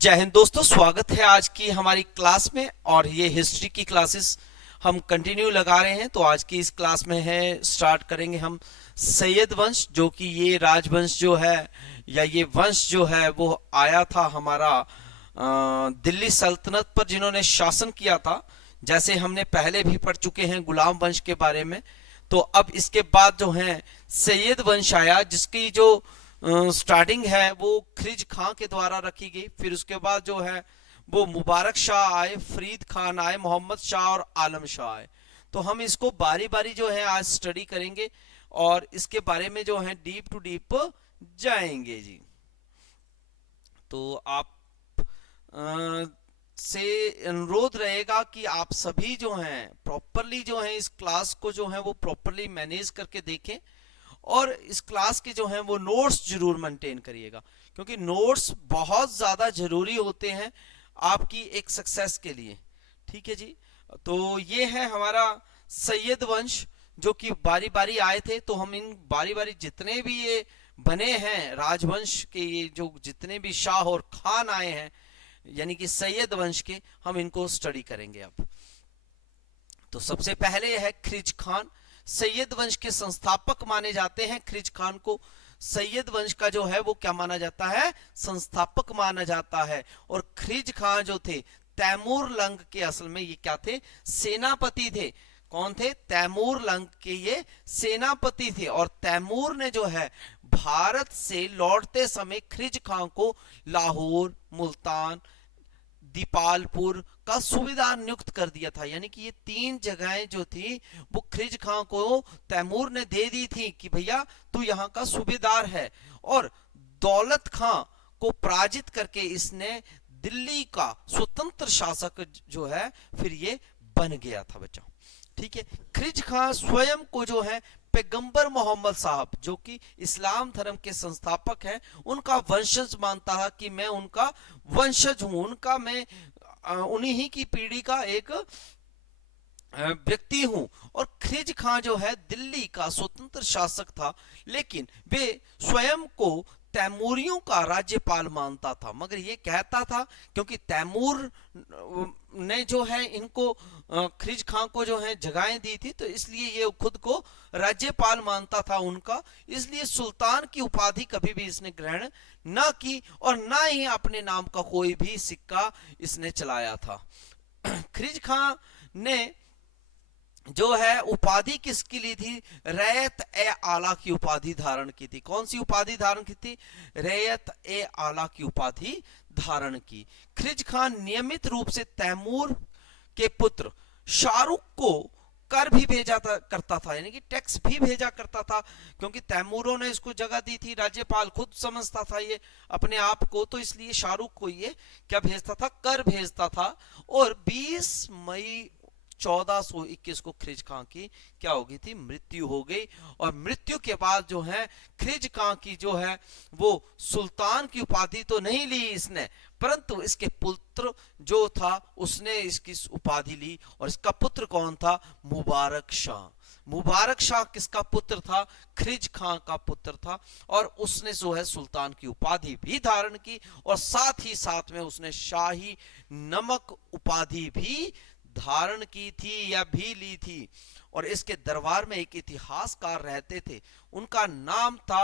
जय हिंद दोस्तों, स्वागत है आज की हमारी क्लास में। और ये हिस्ट्री की क्लासेस हम कंटिन्यू लगा रहे हैं। तो आज की इस क्लास में है स्टार्ट करेंगे हम सैयद वंश, जो कि ये राजवंश जो है या ये वंश जो है वो आया था हमारा दिल्ली सल्तनत पर, जिन्होंने शासन किया था। जैसे हमने पहले भी पढ़ चुके हैं गुलाम वंश के बारे में। तो अब इसके बाद जो है सैयद वंश आया, जिसकी जो स्टार्टिंग है वो खिज खां के द्वारा रखी गई। फिर उसके बाद जो है वो मुबारक शाह आए, फरीद खान आए, मोहम्मद शाह और आलम शाह आए। तो हम इसको बारी बारी जो है आज स्टडी करेंगे और इसके बारे में जो है डीप टू डीप जाएंगे जी। तो आप से अनुरोध रहेगा कि आप सभी जो हैं प्रॉपरली जो है इस क्लास को जो है वो प्रॉपरली मैनेज करके देखें और इस क्लास के जो हैं वो नोट्स जरूर मेंटेन करिएगा, क्योंकि नोट्स बहुत ज़्यादा ज़रूरी होते हैं आपकी एक सक्सेस के लिए। ठीक है जी। तो ये है हमारा सैयद वंश, जो कि बारी बारी आए थे। तो हम इन बारी बारी जितने भी ये बने हैं राजवंश के, ये जो जितने भी शाह और खान आए हैं यानी कि सैयद वंश के, हम इनको स्टडी करेंगे अब। तो सबसे पहले है खिज खान। सैयद वंश के संस्थापक माने जाते हैं खिज खान को। सैयद वंश का जो है वो क्या माना जाता है, संस्थापक माना जाता है। और खिज खान जो थे तैमूर लंग के, असल में ये क्या थे, सेनापति थे। कौन थे, तैमूर लंग के ये सेनापति थे। और तैमूर ने जो है भारत से लौटते समय खिज खान को लाहौर, मुल्तान, दीपालपुर का सूबेदार नियुक्त कर दिया था। यानी कि ये तीन जगहें जो थी वो खिज खां को तैमूर ने दे दी थी कि भैया तू यहाँ का सूबेदार है। और दौलत खां को पराजित करके इसने दिल्ली का स्वतंत्र शासक जो है फिर ये बन गया था बच्चा। ठीक है। खिज खां स्वयं को जो है पैगंबर मोहम्मद साहब, जो कि इस्लाम धर्म के संस्थापक हैं, उनका वंशज मानता था कि मैं उनका वंशज हूं, उनका मैं उन्हीं की पीढ़ी का एक व्यक्ति हूं। और खिज खां जो है दिल्ली का स्वतंत्र शासक था, लेकिन वे स्वयं को तैमूरियों का राज्यपाल मानता था। मगर ये कहता था क्योंकि तैमूर ने जो है इनको खिज खां को जो है जगहें दी थी, तो इसलिए ये खुद को राज्यपाल मानता था उनका। इसलिए सुल्तान की उपाधि कभी भी इसने ग्रहण ना की और ना ही अपने नाम का कोई भी सिक्का इसने चलाया था। खिज खां ने जो है उपाधि किसकी ली थी, रैयत ए आला की उपाधि धारण की थी। कौन सी उपाधि धारण की थी, रैयत ए आला की उपाधि धारण की। खिज खान नियमित रूप से तैमूर के पुत्र शाहरुख को कर भी भेजा करता था, यानी कि टैक्स भी भेजा करता था, क्योंकि तैमूरों ने इसको जगह दी थी। राज्यपाल खुद समझता था ये अपने आप को, तो इसलिए शाहरुख को ये क्या भेजता था, कर भेजता था। और 20 मई 1421 को खिज खां की क्या हो गई थी, मृत्यु हो गई। और मृत्यु के बाद जो है खिज खां की जो है वो सुल्तान की उपाधि तो नहीं ली इसने, परंतु इसके पुत्र जो था उसने इसकी उपाधि ली। और इसका पुत्र कौन था, मुबारक शाह। मुबारक शाह किसका पुत्र था, खिज खां का पुत्र था। और उसने जो है सुल्तान की उपाधि भी धारण की और साथ ही साथ में उसने शाही नमक उपाधि भी धारण की थी या भी ली थी। और इसके दरबार में एक इतिहासकार रहते थे, उनका नाम था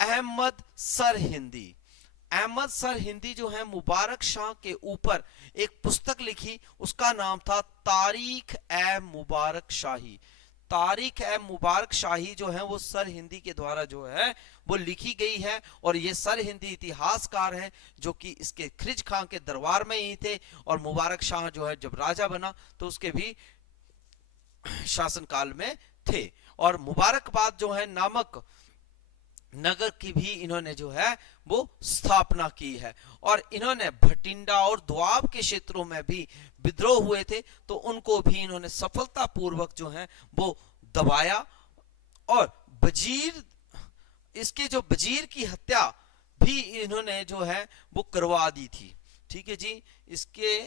अहमद सर हिंदी। अहमद सर हिंदी जो है मुबारक शाह के ऊपर एक पुस्तक लिखी, उसका नाम था तारीख ए मुबारक शाही। तारीख ए मुबारक शाही जो है वो सर हिंदी के द्वारा जो है वो लिखी गई है। और ये सर हिंदी इतिहासकार हैं जो कि इसके खिज खां के दरबार में ही थे। और मुबारक शाह जो है जब राजा बना तो उसके भी शासनकाल में थे। और मुबारकबाद जो है नामक नगर की भी इन्होंने जो है वो स्थापना की है। और इन्होंने भटिंडा और दोआब के क्षेत्रों में भी विद्रोह हुए थे, तो उनको भी इन्होंने सफलतापूर्वक जो है वो दबाया। और वजीर, इसके जो वजीर की हत्या भी इन्होंने जो है वो करवा दी थी। ठीक है जी। इसके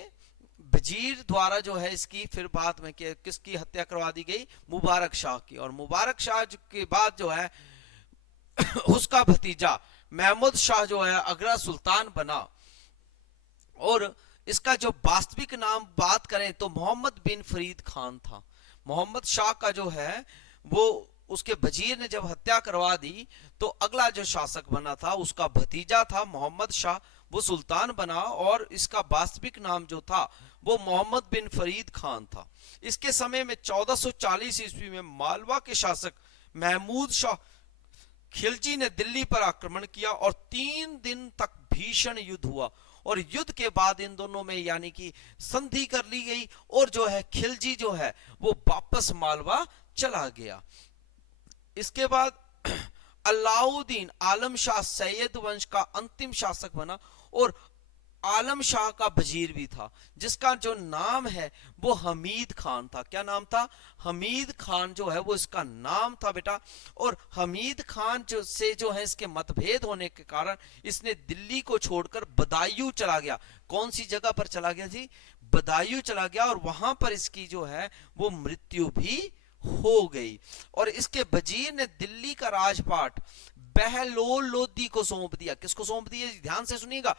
वजीर द्वारा जो है इसकी फिर बाद में किसकी हत्या करवा दी गई, मुबारक शाह की। और मुबारक शाह के बाद जो है उसका भतीजा महमूद शाह जो है अगला सुल्तान बना। और इसका जो वास्तविक नाम बात करें तो मोहम्मद बिन फरीद खान था। मोहम्मद शाह का जो है वो उसके वजीर ने जब हत्या करवा दी तो अगला जो शासक बना था उसका भतीजा था मोहम्मद शाह, वो सुल्तान बना और इसका वास्तविक नाम जो था वो मोहम्मद बिन फरीद खान था। इसके समय में 1440 ईस्वी में मालवा के शासक महमूद शाह खिलजी ने दिल्ली पर आक्रमण किया और 3 दिन तक भीषण युद्ध हुआ और युद्ध के बाद इन दोनों में यानी कि संधि कर ली गई और जो है खिलजी जो है वो वापस मालवा चला गया। इसके बाद अलाउद्दीन आलम शाह सैयद वंश का अंतिम शासक बना और आलम शाह का वजीर भी था जिसका जो नाम है वो हमीद खान था। क्या नाम था? हमीद खान जो है वो इसका नाम था बेटा। और हमीद खान जो है इसके मतभेद होने के कारण इसने दिल्ली को छोड़कर बदायूं चला गया। कौन सी जगह पर चला गया जी? बदायूं चला गया और वहां पर इसकी जो है वो मृत्यु भी हो गई। और इसके वजीर ने दिल्ली का राजपाट बहलोल लोदी को सौंप दिया। किसको सौंप दिया? ध्यान से सुनिएगा,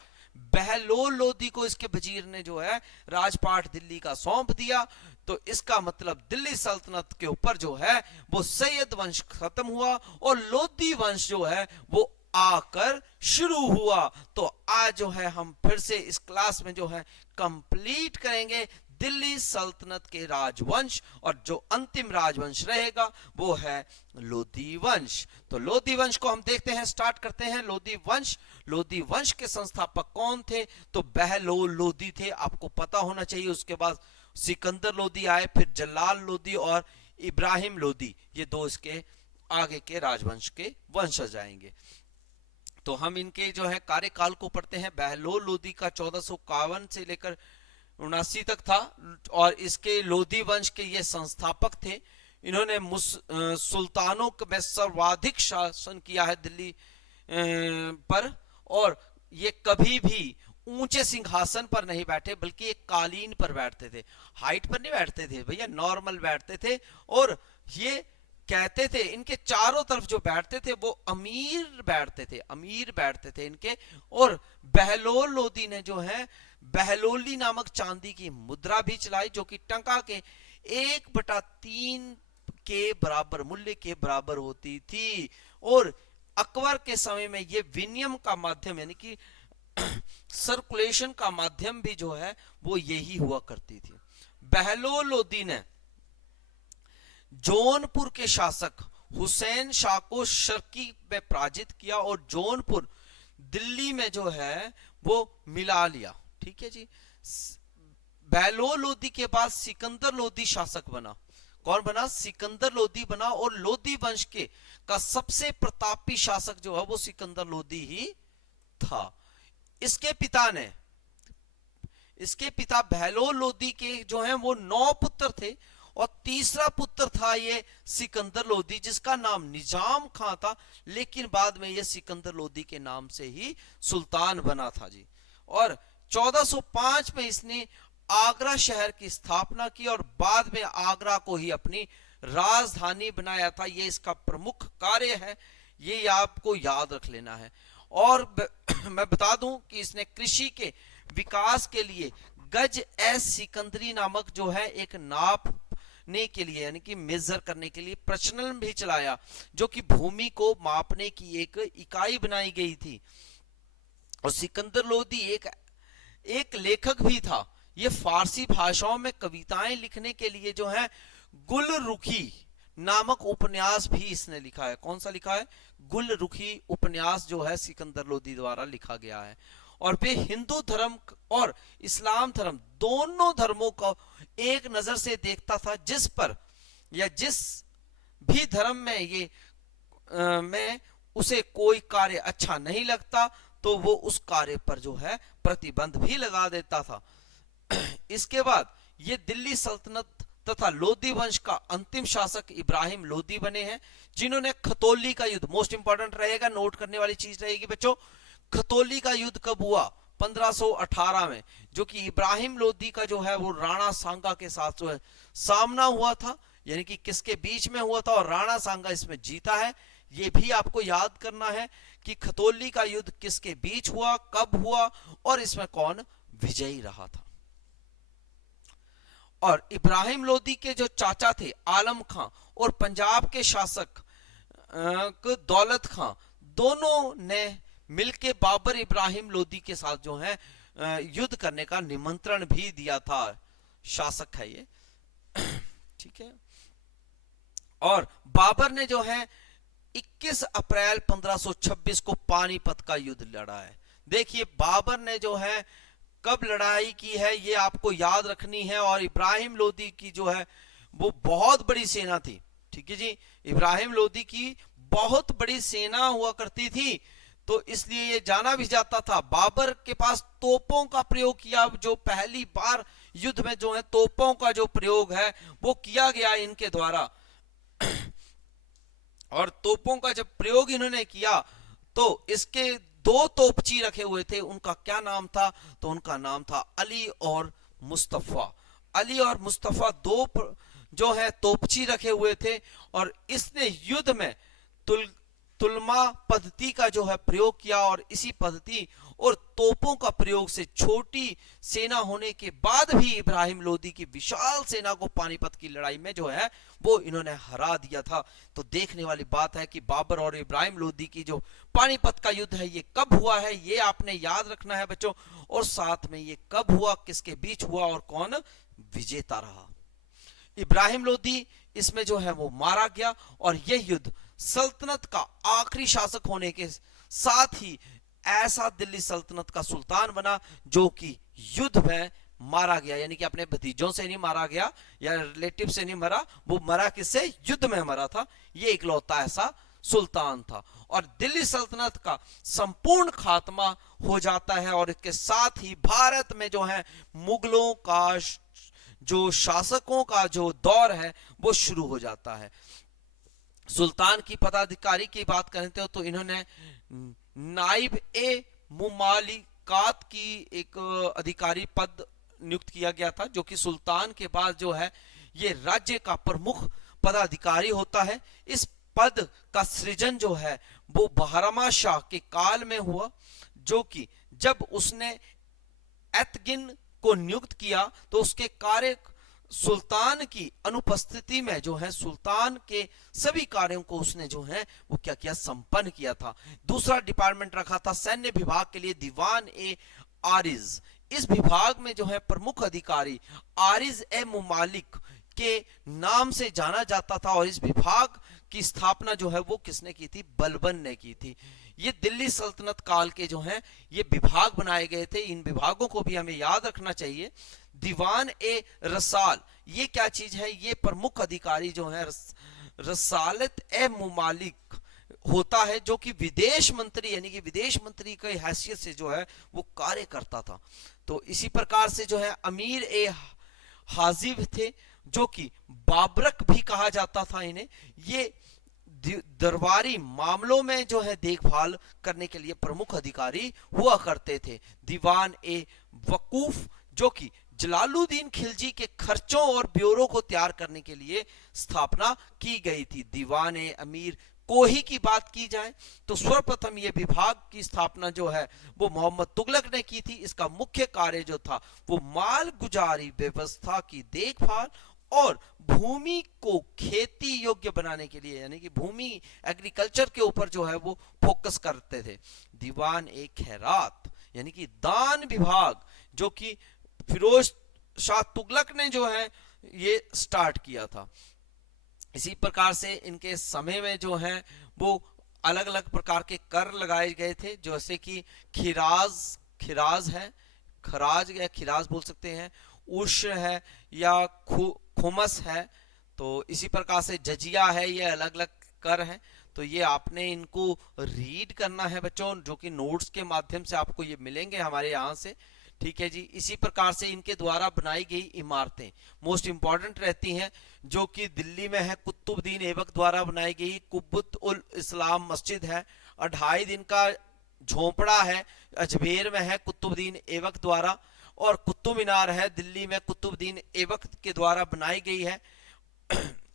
बहलोल लोदी को इसके वजीर ने जो है राजपाट दिल्ली का सौंप दिया। तो इसका मतलब दिल्ली सल्तनत के ऊपर जो है वो सैयद वंश खत्म हुआ और लोदी वंश जो है वो आकर शुरू हुआ। तो आज जो है हम फिर से इस क्लास में जो है कंप्लीट करेंगे दिल्ली सल्तनत के राजवंश और जो अंतिम राजवंश रहेगा वो है लोदी वंश। तो लोदी वंश को हम देखते हैं, स्टार्ट करते हैं। लोदी वंश, लोदी वंश के संस्थापक कौन थे? तो बहलोल लोदी थे, आपको पता होना चाहिए। उसके बाद सिकंदर लोदी आए, फिर जलाल लोदी और इब्राहिम लोदी, ये दो इसके आगे के राजवंश के वंशज आएंगे। तो हम इनके जो है कार्यकाल को पढ़ते हैं। बहलोल लोदी का 1451 से लेकर 79 तक था और इसके लोदी वंश के ये संस्थापक थे। इन्होंने सुल्तानों में सर्वाधिक शासन किया है दिल्ली पर और ये कभी भी ऊंचे सिंहासन पर नहीं बैठे बल्कि एक कालीन पर बैठते थे। हाइट पर नहीं बैठते थे भैया, नॉर्मल बैठते थे। और ये कहते थे इनके चारों तरफ जो बैठते थे वो अमीर बैठते थे, अमीर बैठते थे इनके। और बहलोल लोदी ने जो है बहलोली नामक चांदी की मुद्रा भी चलाई जो कि टंका के 1/3 के बराबर मूल्य के बराबर होती थी। और अकबर के समय में ये विनिमय का माध्यम यानी कि सर्कुलेशन का माध्यम भी जो है वो यही हुआ करती थी। बहलोल लोदी ने जौनपुर के शासक हुसैन शाह को शर्की में पराजित किया और जौनपुर दिल्ली में जो है वो मिला लिया। ठीक है जी। बहलोल लोदी के बाद सिकंदर लोदी शासक बना। कौन बना? सिकंदर लोदी बना। और लोदी वंश के का सबसे प्रतापी शासक जो है वो सिकंदर लोदी ही था। इसके पिता बहलोल लोदी के जो है वो 9 पुत्र थे और तीसरा पुत्र था ये सिकंदर लोदी जिसका नाम निजाम खां था, लेकिन बाद में ये सिकंदर लोदी के नाम से ही सुल्तान बना था जी। और 1405 में इसने आगरा शहर की स्थापना की और बाद में आगरा को ही अपनी राजधानी बनाया था। ये इसका प्रमुख कार्य है, ये आपको याद रख लेना है। और मैं बता दूं कि इसने कृषि के विकास के लिए गज एस सिकंदरी नामक जो है एक नापने के लिए यानी कि मेजर करने के लिए प्रचलन भी चलाया जो कि भूमि को मापने की एक इकाई बनाई गई थी। और सिकंदर लोदी एक लेखक भी था। ये फारसी भाषाओं में कविताएं लिखने के लिए जो है गुलरुखी नामक उपन्यास भी इसने लिखा है। कौन सा लिखा है? गुलरुखी उपन्यास जो है सिकंदर लोदी द्वारा लिखा गया है। और वे हिंदू धर्म और इस्लाम धर्म दोनों धर्मों को एक नजर से देखता था। जिस पर या जिस भी धर्म में ये में उसे कोई कार्य अच्छा नहीं लगता तो वो उस कार्य पर जो है प्रतिबंध भी लगा देता था। इसके बाद ये दिल्ली सल्तनत तथा लोदी वंश का अंतिम शासक इब्राहिम लोदी बने हैं जिन्होंने खतौली का युद्ध, मोस्ट इंपॉर्टेंट रहेगा, नोट करने वाली चीज रहेगी बच्चों, खतौली का युद्ध कब हुआ? 1518 में, जो कि इब्राहिम लोदी का जो है वो राणा सांगा के साथ जो है सामना हुआ था, यानी कि किसके बीच में हुआ था और राणा सांगा इसमें जीता है। ये भी आपको याद करना है कि खतौली का युद्ध किसके बीच हुआ, कब हुआ और इसमें कौन विजयी रहा था। और इब्राहिम लोदी के जो चाचा थे आलम खां और पंजाब के शासक दौलत खां, दोनों ने मिलके बाबर इब्राहिम लोदी के साथ जो है युद्ध करने का निमंत्रण भी दिया था। शासक है ये, ठीक है। और बाबर ने जो है 21 अप्रैल 1526 को पानीपत का युद्ध लड़ा है। देखिए बाबर ने जो है कब लड़ाई की है ये आपको याद रखनी है। और इब्राहिम लोदी की जो है वो बहुत बड़ी सेना थी, ठीक है जी। इब्राहिम लोदी की बहुत बड़ी सेना हुआ करती थी, तो इसलिए ये जाना भी जाता था। बाबर के पास तोपों का प्रयोग किया, जो पहली बार युद्ध में जो है तोपों का जो प्रयोग है वो किया गया इनके द्वारा। और तोपों का जब प्रयोग इन्होंने किया तो इसके दो तोपची रखे हुए थे, उनका क्या नाम था? तो उनका नाम था अली और मुस्तफा। अली और मुस्तफा दो जो है तोपची रखे हुए थे। और इसने युद्ध में तुलमा पद्धति का जो है प्रयोग किया। और इसी पद्धति और तोपों का प्रयोग से छोटी सेना होने के बाद भी इब्राहिम लोदी की विशाल सेना को पानीपत की लड़ाई में जो है वो इन्होंने हरा दिया था। तो देखने वाली बात है कि बाबर और इब्राहिम लोदी की जो पानीपत का युद्ध है ये कब हुआ है, ये आपने याद रखना है बच्चों। और साथ में ये कब हुआ, किसके बीच हुआ और कौन विजेता रहा। इब्राहिम लोदी इसमें जो है वो मारा गया। और यह युद्ध सल्तनत का आखिरी शासक होने के साथ ही ऐसा दिल्ली सल्तनत का सुल्तान बना जो कि युद्ध में मारा गया, यानी कि अपने भतीजों से नहीं मारा गया या रिलेटिव से नहीं मरा, वो मरा किससे? युद्ध में मरा था। ये इकलौता ऐसा सुल्तान था। और दिल्ली सल्तनत का संपूर्ण खात्मा हो जाता है। और इसके साथ ही भारत में जो है मुगलों का जो शासकों का जो दौर है वो शुरू हो जाता है। सुल्तान की पदाधिकारी की बात करें तो इन्होंने नाइब ए मुमालिकात की एक अधिकारी पद नियुक्त किया गया था, जो कि सुल्तान के बाद जो है ये राज्य का प्रमुख पदाधिकारी होता है। इस पद का सृजन जो है वो बहरामा शाह के काल में हुआ, जो कि जब उसने एतगिन को नियुक्त किया तो उसके कार्य सुल्तान की अनुपस्थिति में जो है सुल्तान के सभी कार्यों को उसने जो है वो क्या किया? संपन्न किया था। दूसरा डिपार्टमेंट रखा था सैन्य विभाग के लिए दीवान ए आरिज। इस विभाग में जो है प्रमुख अधिकारी आरिज ए मुमालिक के नाम से जाना जाता था। और इस विभाग की स्थापना जो है वो किसने की थी? बलबन ने की थी। ये दिल्ली सल्तनत काल के जो हैं ये विभाग बनाए गए थे। इन विभागों को भी हमें याद रखना चाहिए। दीवान ए रसाल, ये क्या चीज है? ये प्रमुख अधिकारी जो है रसालत ए मुमालिक होता है, जो कि विदेश मंत्री यानी कि विदेश मंत्री की हैसियत से जो है वो कार्य करता था। तो इसी प्रकार से जो है अमीर ए हाजिब थे, जो कि बाबरक भी कहा जाता था इन्हें। ये दरबारी मामलों में जो है देखभाल करने के लिए प्रमुख अधिकारी हुआ करते थे। दीवान ए वकूफ, जो कि जलालुद्दीन खिलजी के खर्चों और ब्यूरो को तैयार करने के लिए स्थापना की गई थी। दीवान ए अमीर कोही की बात की जाए तो सर्वप्रथम ये विभाग की स्थापना जो है वो मोहम्मद तुगलक ने की थी। इसका मुख्य कार्य जो था वो माल गुजारी व्यवस्था की देखभाल और भूमि को खेती योग्य बनाने के लिए, यानी कि भूमि एग्रीकल्चर के ऊपर जो है वो फोकस करते थे। दीवान ए खैरात, यानी कि दान विभाग, जो कि फिरोज शाह तुगलक ने जो है ये स्टार्ट किया था। इसी प्रकार से इनके समय में जो है वो अलग अलग प्रकार के कर लगाए गए थे, जैसे कि खिराज है, खराज या खिराज बोल सकते हैं, उश्र है या खुमस है। तो इसी प्रकार से जजिया है, ये अलग अलग कर है। तो ये आपने इनको रीड करना है बच्चों, जो कि नोट्स के माध्यम से आपको ये मिलेंगे हमारे यहाँ से, ठीक है जी। इसी प्रकार से इनके द्वारा बनाई गई इमारतें मोस्ट इंपॉर्टेंट रहती हैं, जो कि दिल्ली में है कुतुबुद्दीन ऐबक द्वारा बनाई गई कुब्बत उल इस्लाम मस्जिद है। 2.5 दिन का झोपड़ा है अजमेर में है कुतुबुद्दीन ऐबक द्वारा। और कुतुब मीनार है दिल्ली में कुतुबुद्दीन ऐबक के द्वारा बनाई गई है।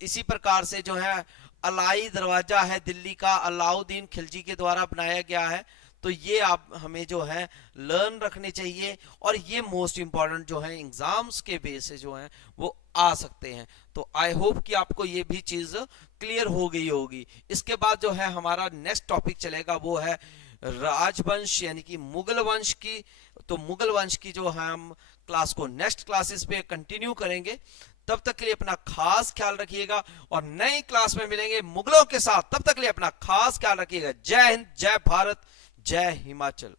इसी प्रकार से जो है अलाई दरवाजा है दिल्ली का अलाउद्दीन खिलजी के द्वारा बनाया गया है। तो तो ये आप हमें जो है लर्न रखने चाहिए, और ये मोस्ट इंपॉर्टेंट जो है एग्जाम्स के बेस से जो है वो आ सकते हैं। तो आई होप कि आपको ये भी चीज क्लियर हो गई होगी। इसके बाद जो है हमारा नेक्स्ट टॉपिक चलेगा वो है राजवंश यानी कि मुगल वंश की। तो मुगल वंश की जो है हम क्लास को नेक्स्ट क्लासेस पे कंटिन्यू करेंगे। तब तक के लिए अपना खास ख्याल रखिएगा, और नई क्लास में मिलेंगे मुगलों के साथ। तब तक के लिए अपना खास ख्याल रखिएगा। जय हिंद, जय भारत, जय हिमाचल।